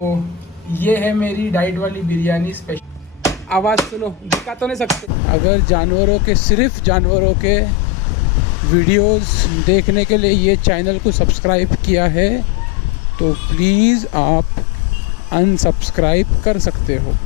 तो ये है मेरी डाइट वाली बिरयानी स्पेशल। आवाज़ सुनो, दिखा तो नहीं सकते। अगर जानवरों के सिर्फ जानवरों के वीडियोस देखने के लिए ये चैनल को सब्सक्राइब किया है तो प्लीज़ आप अनसब्सक्राइब कर सकते हो।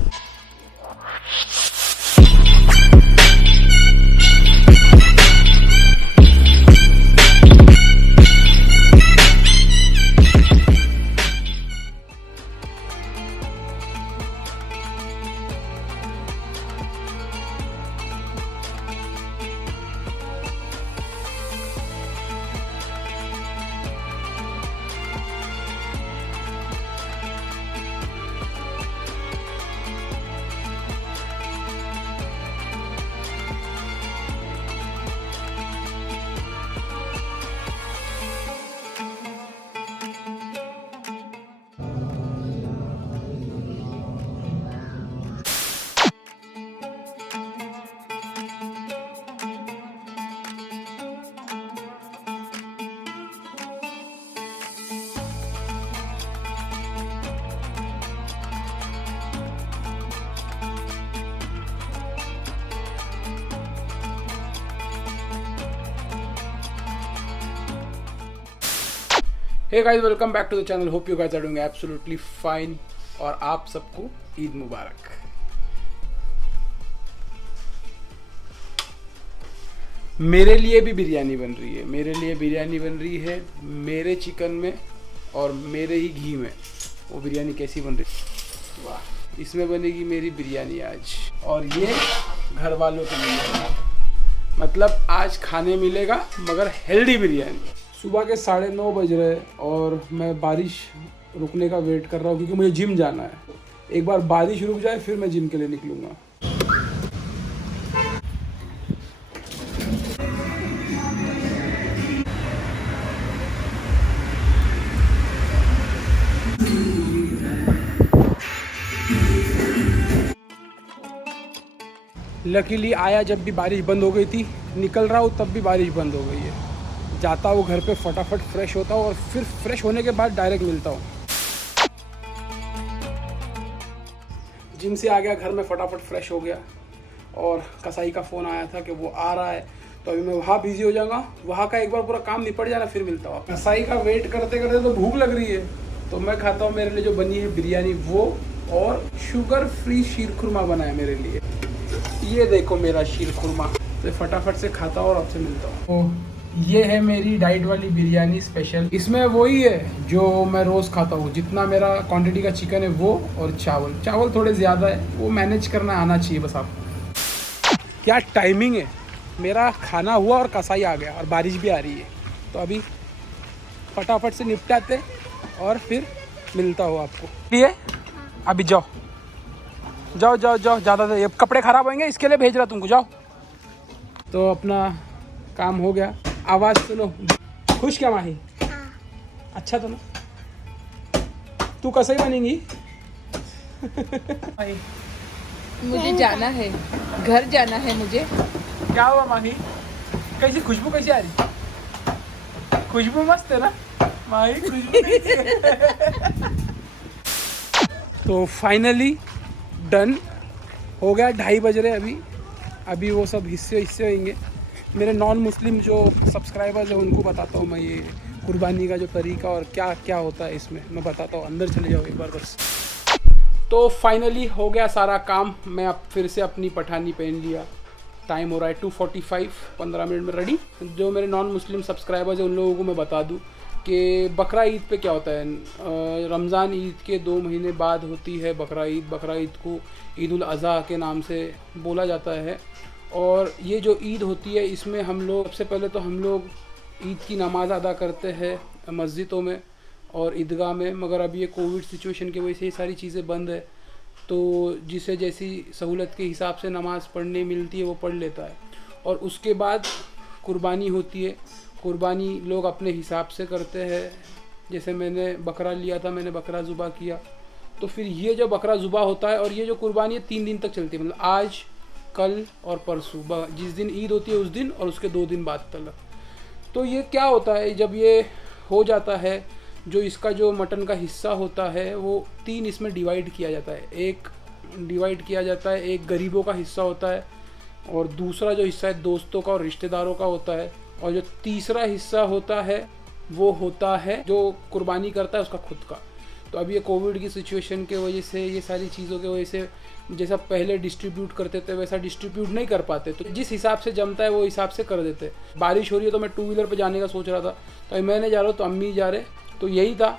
Hey guys, welcome back to the channel. Hope you guys are doing absolutely fine और आप सबको ईद मुबारक। मेरे लिए भी बिरयानी बन रही है, मेरे चिकन में और मेरे ही घी में। वो बिरयानी कैसी बन रही है? वाह, इसमें बनेगी मेरी बिरयानी आज। और ये घर वालों के लिए, मतलब आज खाने मिलेगा मगर हेल्दी बिरयानी। सुबह के 9:30 बज रहे और मैं बारिश रुकने का वेट कर रहा हूँ क्योंकि मुझे जिम जाना है। एक बार बारिश रुक जाए फिर मैं जिम के लिए निकलूँगा। लकीली आया जब भी बारिश बंद हो गई थी, निकल रहा हूँ तब भी बारिश बंद हो गई है। जाता हूँ घर पे, फटाफट फ्रेश होता हूँ और फिर फ्रेश होने के बाद डायरेक्ट मिलता हूँ। जिम से आ गया, घर में फटाफट फ्रेश हो गया और कसाई का फ़ोन आया था कि वो आ रहा है, तो अभी मैं वहाँ बिजी हो जाऊँगा। वहाँ का एक बार पूरा काम निपट जाना फिर मिलता हूँ। कसाई का वेट करते करते तो भूख लग रही है, तो मैं खाता हूँ मेरे लिए जो बनी है बिरयानी वो, और शुगर फ्री शीर खुरमा बना है मेरे लिए। ये देखो मेरा शीर खुरमा, तो फटाफट से खाता हूँ और आपसे मिलता हूँ। ये है मेरी डाइट वाली बिरयानी स्पेशल। इसमें वही है जो मैं रोज़ खाता हूँ, जितना मेरा क्वांटिटी का चिकन है वो, और चावल थोड़े ज़्यादा है, वो मैनेज करना आना चाहिए बस आपको। क्या टाइमिंग है, मेरा खाना हुआ और कसाई आ गया और बारिश भी आ रही है, तो अभी फटाफट से निपटाते और फिर मिलता हूँ आपको। ये अभी जाओ जाओ जाओ जाओ, ज़्यादा ये कपड़े ख़राब होंगे, इसके लिए भेज रहा तुमको, जाओ। तो अपना काम हो गया। आवाज़ सुनो, खुश क्या माही? अच्छा तो ना, तू कैसे ही बनेगी? मुझे जाना है, घर जाना है मुझे। क्या हुआ माही? कैसी खुशबू कैसी आ रही? खुशबू मस्त है ना माही, खुशबू कैसी है? तो फाइनली डन हो गया। 2:30 बज रहे अभी वो सब हिस्से होंगे। मेरे नॉन मुस्लिम जो सब्सक्राइबर्स हैं उनको बताता हूँ मैं ये कुर्बानी का जो तरीका और क्या क्या होता है इसमें, मैं बताता हूँ। अंदर चले जाओ एक बार बस। तो फाइनली हो गया सारा काम। मैं अब फिर से अपनी पठानी पहन लिया। टाइम हो रहा है 2:45, 15 मिनट में रेडी। जो मेरे नॉन मुस्लिम सब्सक्राइबर्स हैं उन लोगों को मैं बता दूँ कि बकरा ईद पे क्या होता है। रमज़ान ईद के 2 महीने बाद होती है बकरा ईद। बकरा ईद को ईद उल अज़हा के नाम से बोला जाता है। और ये जो ईद होती है इसमें हम लोग सबसे पहले तो हम लोग ईद की नमाज़ अदा करते हैं मस्जिदों में और ईदगाह में, मगर अब ये कोविड सिचुएशन की वजह से ये सारी चीज़ें बंद है, तो जिसे जैसी सहूलत के हिसाब से नमाज़ पढ़ने मिलती है वो पढ़ लेता है। और उसके बाद कुर्बानी होती है। कुर्बानी लोग अपने हिसाब से करते हैं। जैसे मैंने बकरा लिया था, मैंने बकरा ज़ुबा किया, तो फिर ये जो बकरा ज़ुबा होता है और ये जो कुर्बानी है 3 दिन तक चलती है, मतलब आज, कल और परसों, जिस दिन ईद होती है उस दिन और उसके 2 दिन बाद तक। तो ये क्या होता है, जब ये हो जाता है जो इसका जो मटन का हिस्सा होता है वो 3 इसमें डिवाइड किया जाता है। एक डिवाइड किया जाता है, एक गरीबों का हिस्सा होता है और दूसरा जो हिस्सा है दोस्तों का और रिश्तेदारों का होता है, और जो तीसरा हिस्सा होता है वो होता है जो कुर्बानी करता है उसका खुद का। तो अब ये कोविड की सिचुएशन के वजह से, ये सारी चीज़ों की वजह से जैसा पहले डिस्ट्रीब्यूट करते थे वैसा डिस्ट्रीब्यूट नहीं कर पाते, तो जिस हिसाब से जमता है वो हिसाब से कर देते। बारिश हो रही है तो मैं 2 व्हीलर पे जाने का सोच रहा था, तो मैं नहीं जा रहा हूँ तो अम्मी जा रहे, तो यही था।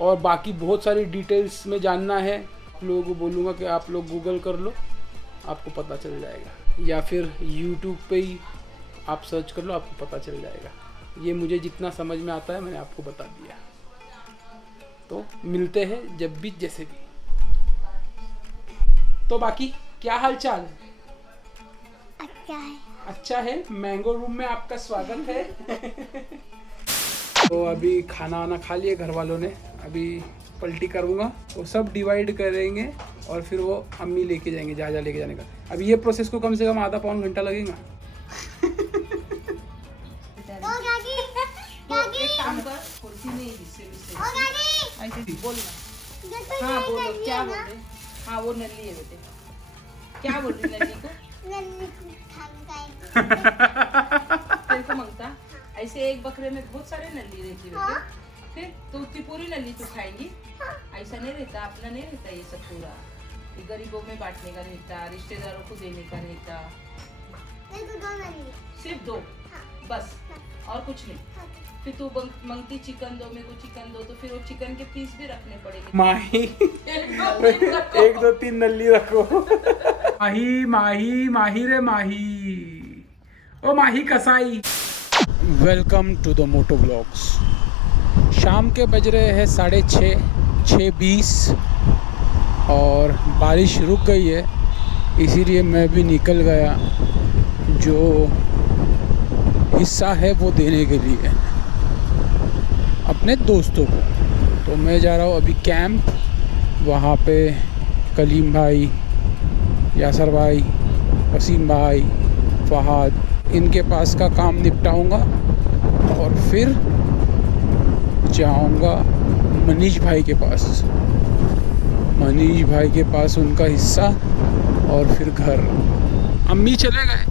और बाकी बहुत सारी डिटेल्स में जानना है, आप लोगों को बोलूँगा कि आप लोग गूगल कर लो, आपको पता चल जाएगा, या फिर यूट्यूब पे ही आप सर्च कर लो, आपको पता चल जाएगा। ये मुझे जितना समझ में आता है मैंने आपको बता दिया। तो मिलते हैं जब भी जैसे भी। तो बाकी क्या हाल चाल? अच्छा है। अच्छा है। मैंगो रूम में आपका स्वागत है। तो अभी खाना वाना खा लिया घर वालों ने, अभी पलटी करूँगा, वो सब डिवाइड करेंगे और फिर वो अम्मी लेके जाएंगे, जा लेके जाने का। अभी ये प्रोसेस को कम से कम आधा पौन घंटा लगेगा। हाँ बोलो, क्या बोल रहे? हाँ वो नल्ली है बेटे, क्या बोल रही नल्ली को? तेरे को मांगता ऐसे एक बकरे में बहुत सारे नल्ली रहती बेटे, फिर तो उतनी पूरी नल्ली तो खाएंगी? ऐसा नहीं रहता, अपना नहीं रहता ये सब पूरा, ये गरीबों में बांटने का रहता, रिश्तेदारों को देने का रहता। सिर्फ 2 बस, और कुछ नहीं। फिर तू मांगती चिकन दो, मेरे को चिकन दो, तो फिर वो चिकन के पीस भी रखने पड़ेंगे। माही 1 2 3 नल्ली रखो। माही माही माही रे माही, ओ माही कसाई। Welcome to the moto vlogs. शाम के बज रहे हैं 6:30, 6:20 और बारिश रुक गई है, इसीलिए मैं भी निकल गया जो हिस्सा है वो देने के लिए अपने दोस्तों को। तो मैं जा रहा हूँ अभी कैंप, वहाँ पे कलीम भाई, यासर भाई, वसीम भाई, फहाद, इनके पास का काम निपटाऊंगा और फिर जाऊंगा मनीष भाई के पास। मनीष भाई के पास उनका हिस्सा और फिर घर। अम्मी चले गए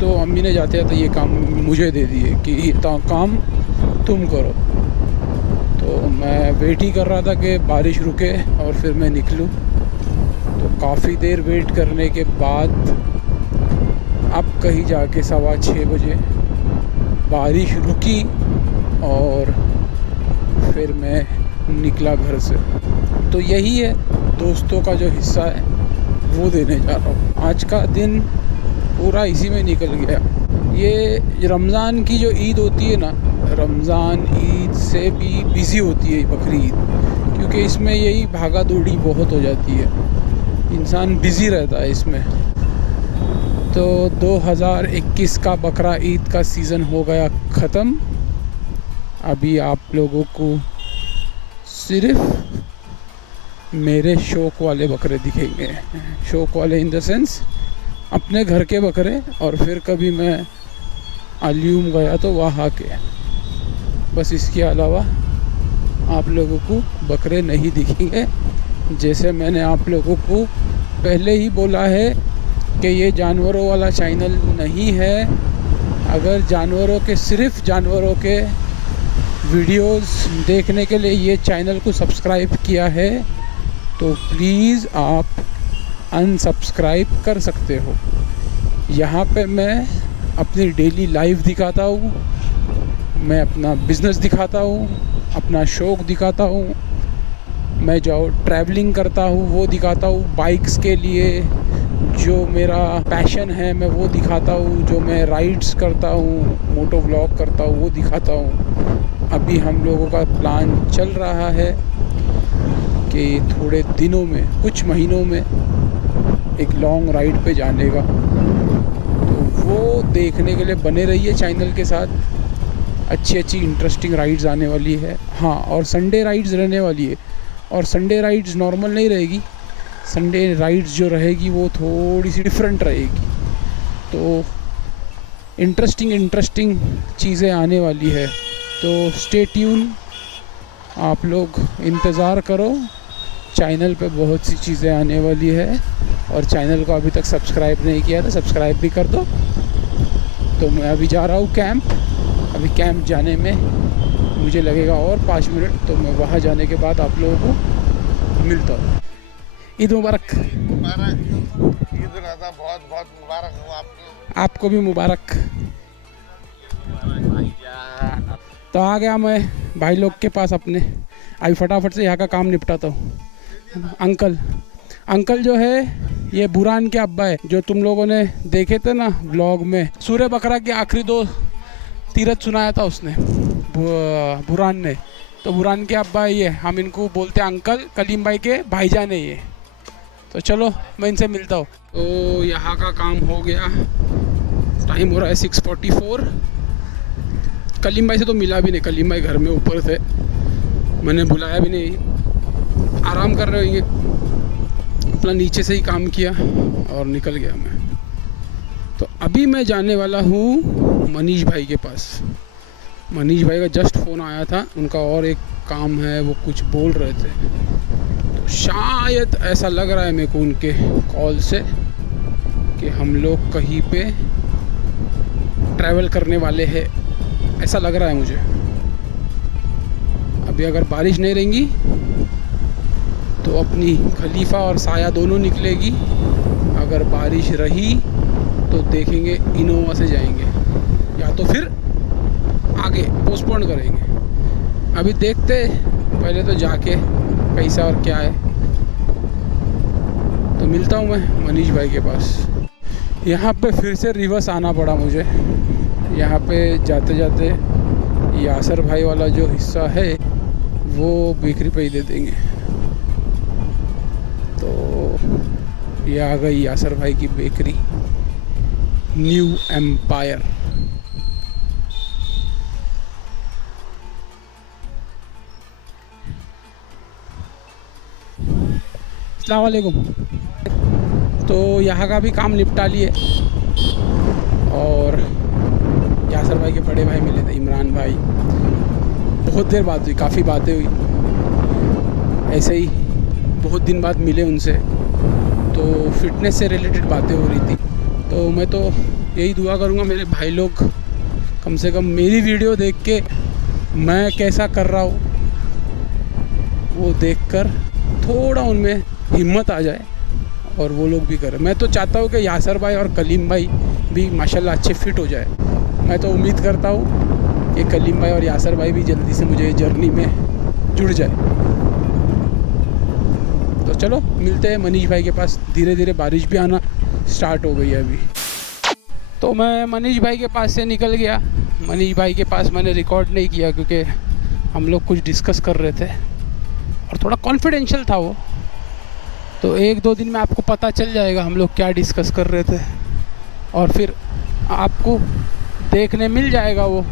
तो अम्मी ने जाते जाते ये काम मुझे दे दिए कि ये काम तुम करो। तो मैं वेट ही कर रहा था कि बारिश रुके और फिर मैं निकलूं। तो काफ़ी देर वेट करने के बाद अब कहीं जाके 6:15 बजे बारिश रुकी और फिर मैं निकला घर से। तो यही है दोस्तों का जो हिस्सा है वो देने जा रहा हूँ। आज का दिन पूरा इसी में निकल गया। ये रमज़ान की जो ईद होती है ना, रमज़ान ईद से भी बिज़ी होती है बकरी ईद, क्योंकि इसमें यही भागा दौड़ी बहुत हो जाती है, इंसान बिज़ी रहता है इसमें। तो 2021 का बकरा ईद का सीज़न हो गया ख़त्म। अभी आप लोगों को सिर्फ मेरे शौक़ वाले बकरे दिखेंगे। शौक़ वाले इन द सेंस अपने घर के बकरे, और फिर कभी मैं अल्यूम गया तो वहाँ के, बस इसके अलावा आप लोगों को बकरे नहीं दिखेंगे। जैसे मैंने आप लोगों को पहले ही बोला है कि ये जानवरों वाला चैनल नहीं है। अगर जानवरों के, सिर्फ जानवरों के वीडियोस देखने के लिए ये चैनल को सब्सक्राइब किया है तो प्लीज़ आप अनसब्सक्राइब कर सकते हो। यहाँ पे मैं अपनी डेली लाइफ दिखाता हूँ, मैं अपना बिज़नेस दिखाता हूँ, अपना शौक़ दिखाता हूँ, मैं जो ट्रैवलिंग करता हूँ वो दिखाता हूँ, बाइक्स के लिए जो मेरा पैशन है मैं वो दिखाता हूँ, जो मैं राइड्स करता हूँ, मोटो व्लॉग करता हूँ वो दिखाता हूँ। अभी हम लोगों का प्लान चल रहा है कि थोड़े दिनों में, कुछ महीनों में एक लॉन्ग राइड पे जाने का। तो वो देखने के लिए बने रहिए चैनल के साथ, अच्छी अच्छी इंटरेस्टिंग राइड्स आने वाली है। हाँ, और संडे राइड्स रहने वाली है, और संडे राइड्स नॉर्मल नहीं रहेगी, संडे राइड्स जो रहेगी वो थोड़ी सी डिफरेंट रहेगी। तो इंटरेस्टिंग चीज़ें आने वाली है, तो स्टे ट्यून, आप लोग इंतज़ार करो, चैनल पे बहुत सी चीज़ें आने वाली है। और चैनल को अभी तक सब्सक्राइब नहीं किया तो सब्सक्राइब भी कर दो। तो मैं अभी जा रहा हूँ कैंप। अभी कैंप जाने में मुझे लगेगा और 5 मिनट, तो मैं वहाँ जाने के बाद आप लोगों को मिलता हूँ। ईद मुबारक। ईद उल-अज़हा बहुत बहुत मुबारक हो आपको भी मुबारक। तो आ गया मैं भाई लोग के पास अपने। अभी फटाफट से यहाँ का काम निपटाता हूँ। अंकल जो है ये बुरान के अब्बा है, जो तुम लोगों ने देखे थे ना व्लॉग में। सूर्य बकरा के आखिरी 2 तीरथ सुनाया था उसने, बुरान ने। तो बुरान के अब्बा ये, हम इनको बोलते हैं अंकल। कलीम भाई के भाईजान है ये। तो चलो मैं इनसे मिलता हूँ। तो यहाँ का काम हो गया, टाइम हो रहा है 6:44। कलीम भाई से तो मिला भी नहीं, कलीम भाई घर में ऊपर थे, मैंने बुलाया भी नहीं। आराम कर रहे होंगे, अपना नीचे से ही काम किया और निकल गया मैं। तो अभी मैं जाने वाला हूँ मनीष भाई के पास। मनीष भाई का जस्ट फ़ोन आया था, उनका और एक काम है, वो कुछ बोल रहे थे। तो शायद ऐसा लग रहा है मेरे को उनके कॉल से कि हम लोग कहीं पे ट्रैवल करने वाले हैं, ऐसा लग रहा है मुझे। अभी अगर बारिश नहीं रहेंगी तो अपनी खलीफा और साया दोनों निकलेगी। अगर बारिश रही तो देखेंगे इनोवा से जाएंगे, या तो फिर आगे पोस्टपोन करेंगे। अभी देखते पहले तो जाके कैसा और क्या है। तो मिलता हूँ मैं मनीष भाई के पास। यहाँ पे फिर से रिवर्स आना पड़ा मुझे। यहाँ पे जाते जाते यासर भाई वाला जो हिस्सा है वो बेकरी पे ही दे देंगे। तो ये आ गई यासर भाई की बेकरी, न्यू एम्पायर। अस्सलाम वालेकुम। तो यहाँ का भी काम निपटा लिए और यासर भाई के बड़े भाई मिले थे, इमरान भाई। बहुत देर बात हुई, काफ़ी बातें हुई, ऐसे ही बहुत दिन बाद मिले उनसे। तो फिटनेस से रिलेटेड बातें हो रही थी। तो मैं तो यही दुआ करूँगा मेरे भाई लोग कम से कम मेरी वीडियो देख के मैं कैसा कर रहा हूँ वो देखकर थोड़ा उनमें हिम्मत आ जाए और वो लोग भी करें। मैं तो चाहता हूँ कि यासर भाई और कलीम भाई भी माशाल्लाह अच्छे फिट हो जाए। मैं तो उम्मीद करता हूँ कि कलीम भाई और यासर भाई भी जल्दी से मुझे जर्नी में जुड़ जाए। तो चलो मिलते हैं मनीष भाई के पास। धीरे धीरे बारिश भी आना स्टार्ट हो गई है अभी। तो मैं मनीष भाई के पास से निकल गया। मनीष भाई के पास मैंने रिकॉर्ड नहीं किया क्योंकि हम लोग कुछ डिस्कस कर रहे थे और थोड़ा कॉन्फिडेंशियल था वो। तो 1-2 दिन में आपको पता चल जाएगा हम लोग क्या डिस्कस कर रहे थे और फिर आपको देखने मिल जाएगा वो।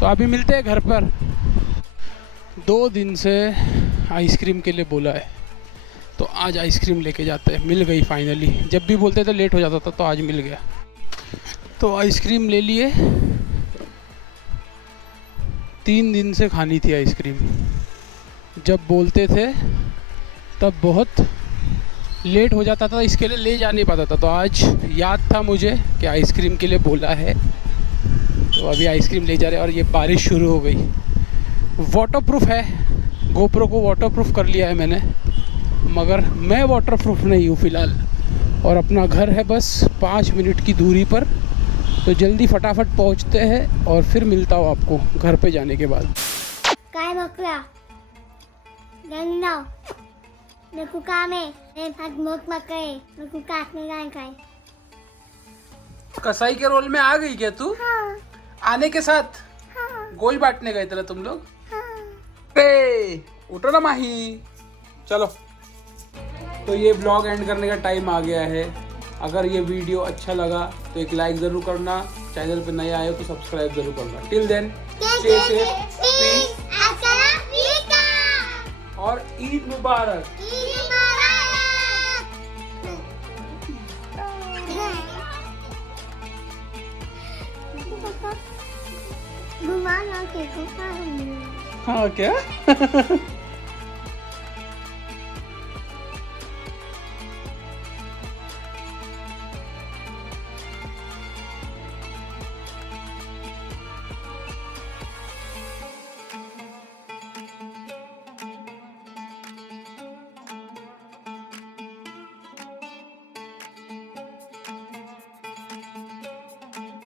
तो अभी मिलते हैं घर पर। 2 दिन से आइसक्रीम के लिए बोला है, तो आज आइसक्रीम लेके जाते हैं। मिल गई फाइनली। जब भी बोलते थे लेट हो जाता था, तो आज मिल गया। तो आइसक्रीम ले लिए। 3 दिन से खानी थी आइसक्रीम। जब बोलते थे तब बहुत लेट हो जाता था, इसके लिए ले जा नहीं पाता था। तो आज याद था मुझे कि आइसक्रीम के लिए बोला है, तो अभी आइसक्रीम ले जा रहे हैं। और ये बारिश शुरू हो गई। वाटरप्रूफ है, गोप्रो को वाटरप्रूफ कर लिया है मैंने, मगर मैं वाटरप्रूफ नहीं हूँ फ़िलहाल। और अपना घर है बस 5 मिनट की दूरी पर, तो जल्दी फटाफट पहुँचते हैं और फिर मिलता हूँ आपको घर पे जाने के बाद। काय बकरा गंदा मेरे को काम है, मेरे हाथ मोक मत करे, मेरे को काटने का है। कसाई के रोल में आ गई क्या तू? हाँ आने के साथ हाँ गोल बांटने गए थे तुम लोग? हाँ। उठो ना माही, चलो। तो ये ब्लॉग एंड करने का टाइम आ गया है। अगर ये वीडियो अच्छा लगा तो एक लाइक ज़रूर करना, चैनल पे नए आए हो तो सब्सक्राइब ज़रूर करना। Till then stay safe, peace और ईद मुबारक। घुमा ना के हाँ क्या